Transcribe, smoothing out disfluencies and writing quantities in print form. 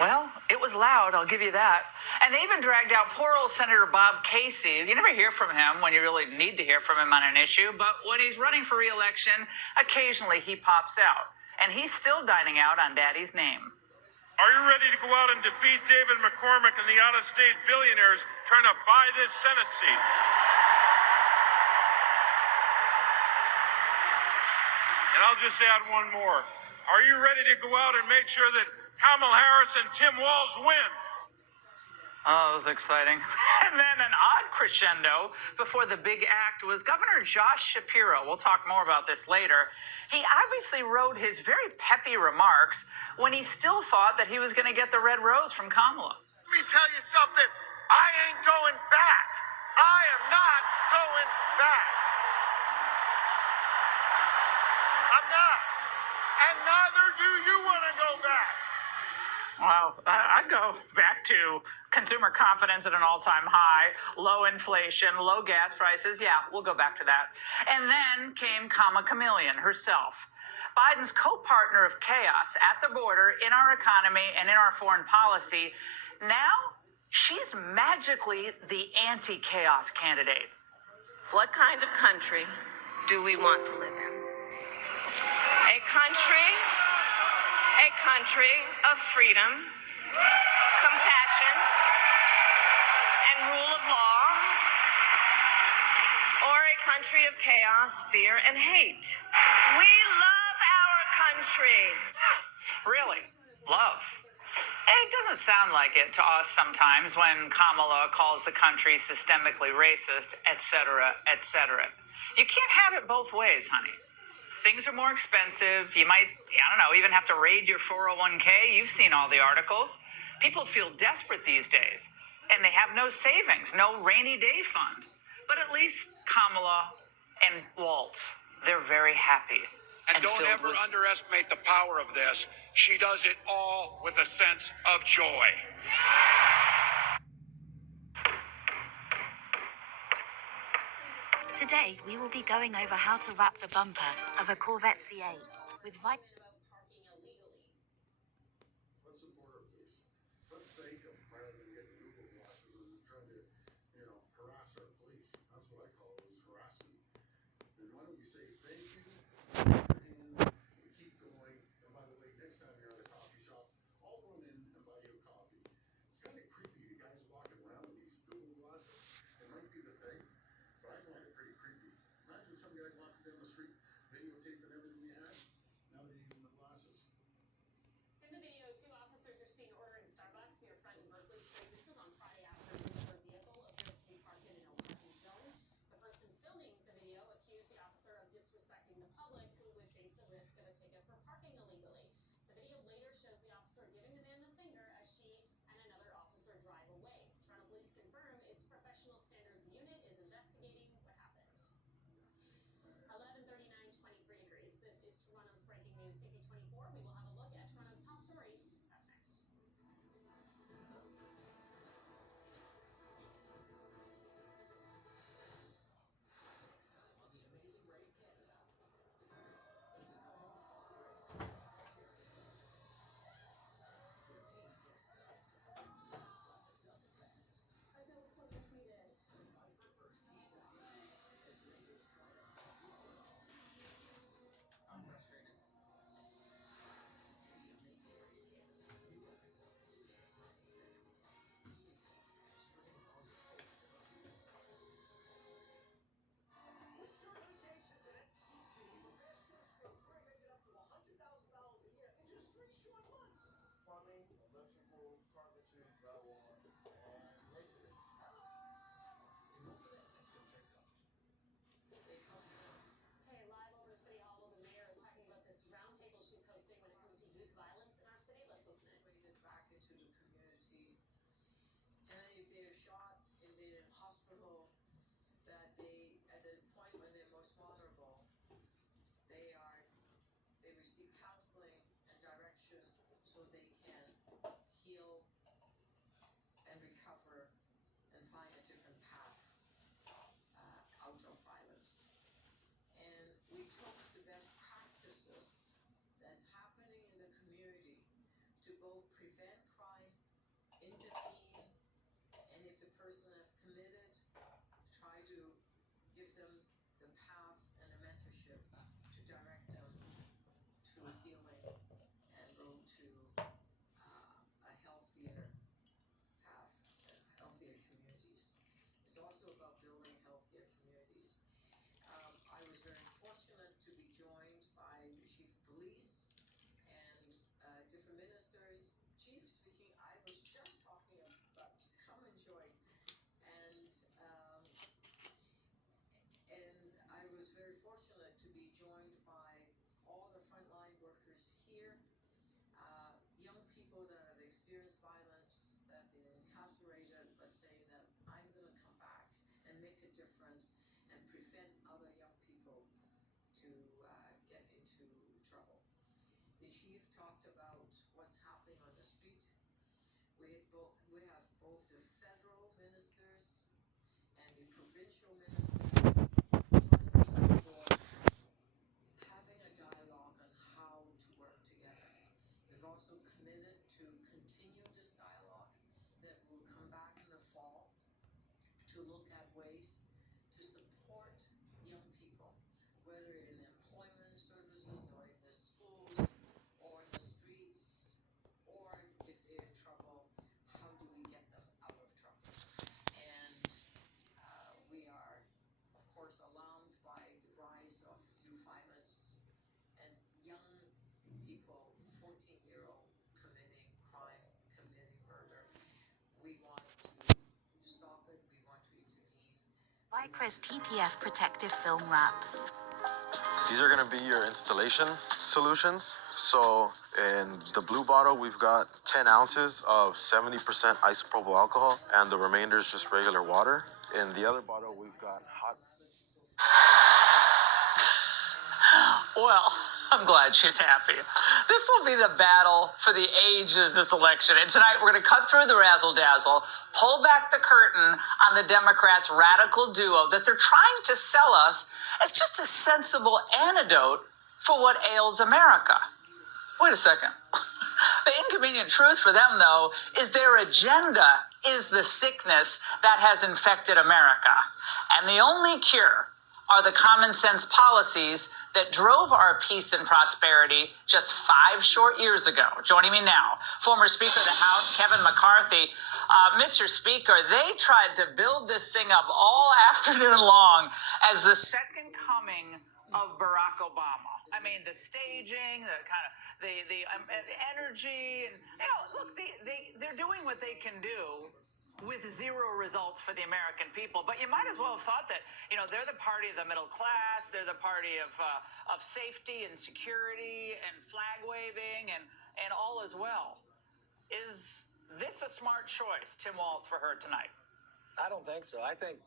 Well, it was loud, I'll give you that. And they even dragged out poor old Senator Bob Casey. You never hear from him when you really need to hear from him on an issue, but when he's running for re-election, occasionally he pops out. And he's still dining out on Daddy's name. Are you ready to go out and defeat David McCormick and the out-of-state billionaires trying to buy this Senate seat? And I'll just add one more. Are you ready to go out and make sure that Kamala Harris and Tim Walz win? Oh, it was exciting. And then an odd crescendo before the big act was Governor Josh Shapiro. We'll talk more about this later. He obviously wrote his very peppy remarks when he still thought that he was going to get the red rose from Kamala. Let me tell you something. I ain't going back. I am not going back. I'm not. And neither do you want to go back. Well, I'd go back to consumer confidence at an all-time high, low inflation, low gas prices. Yeah, we'll go back to that. And then came Kama Chameleon herself, Biden's co-partner of chaos at the border, in our economy, and in our foreign policy. Now, she's magically the anti-chaos candidate. What kind of country do we want to live in? A country of freedom, compassion, and rule of law, or a country of chaos, fear, and hate. We love our country. Really? Love? It doesn't sound like it to us sometimes when Kamala calls the country systemically racist, etc., etc. You can't have it both ways, honey. Things are more expensive. You might, even have to raid your 401k. You've seen all the articles. People feel desperate these days, and they have no savings, no rainy day fund. But at least Kamala and Walz, they're very happy. And don't ever underestimate the power of this. She does it all with a sense of joy. Today, we will be going over how to wrap the bumper of a Corvette C8 with Let's support our police. Let's thank them rather than getting Google glasses and trying to, harass our police. That's what I call it, was harassment. And why don't we say thank you, shake your hand, and keep going. And by the way, next time you're at a coffee shop, I'll run in and buy you a coffee. It's kind of creepy, you guys walking around with these Google glasses. It might be the thing, but I find it pretty creepy. Imagine some guy walking down the street, videotaping everything you had. Now they're using the glasses. In the video, two officers are seen ordering Starbucks near Front and Berkeley Street. This was on Friday after a vehicle appears to be parked in a no parking zone. The person filming the video accused the officer of disrespecting the public, who would face the risk of a ticket for parking illegally. The video later shows the officer giving the man the finger as she and another officer drive away. Toronto Police confirm its professional standards unit is investigating what happened. 11:39, 23 degrees. This is Toronto's breaking news, CP24. We will have a look at Toronto's top stories. That's next. Okay, live over City Hall, the mayor is talking about this roundtable she's hosting when it comes to youth violence in our city. Let's listen in. Bring it back into the community. And if they're shot in the hospital, that they, at the point when they're most vulnerable, they receive counseling and direction so they can heal and recover and find a different path out of violence. And we took the best practices that's happening in the community to both prevent crime saying that I'm gonna come back and make a difference and prevent other young people to get into trouble. The chief talked about what's happening on the street. We have both the federal ministers and the provincial ministers, plus the school board, having a dialogue on how to work together. We've also committed to continue this dialogue, that will come back in the fall to look at ways to support young people, whether in employment services or in the schools or in the streets, or if they're in trouble, how do we get them out of trouble? And we are, of course, alarmed by the rise of youth violence and young people, 14-year-old, committing crime, committing murder. We want to stop it. We want to intervene. Vicris PPF Protective Film Wrap. These are going to be your installation solutions. So in the blue bottle, we've got 10 ounces of 70% isopropyl alcohol, and the remainder is just regular water. In the other bottle, we've got hot. Well, I'm glad she's happy. This will be the battle for the ages, this election. And tonight we're going to cut through the razzle-dazzle, pull back the curtain on the Democrats' radical duo that they're trying to sell us as just a sensible antidote for what ails America. Wait a second. The inconvenient truth for them, though, is their agenda is the sickness that has infected America. And the only cure are the common sense policies that drove our peace and prosperity just 5 short years ago. Joining me now, former Speaker of the House, Kevin McCarthy. Mr. Speaker, they tried to build this thing up all afternoon long as the second coming of Barack Obama. I mean, the staging, the kind of the energy, and look, they're doing what they can do with zero results for the American people. But you might as well have thought that, they're the party of the middle class, they're the party of safety and security and flag waving and all as well. Is this a smart choice, Tim Walz, for her tonight? I don't think so. I think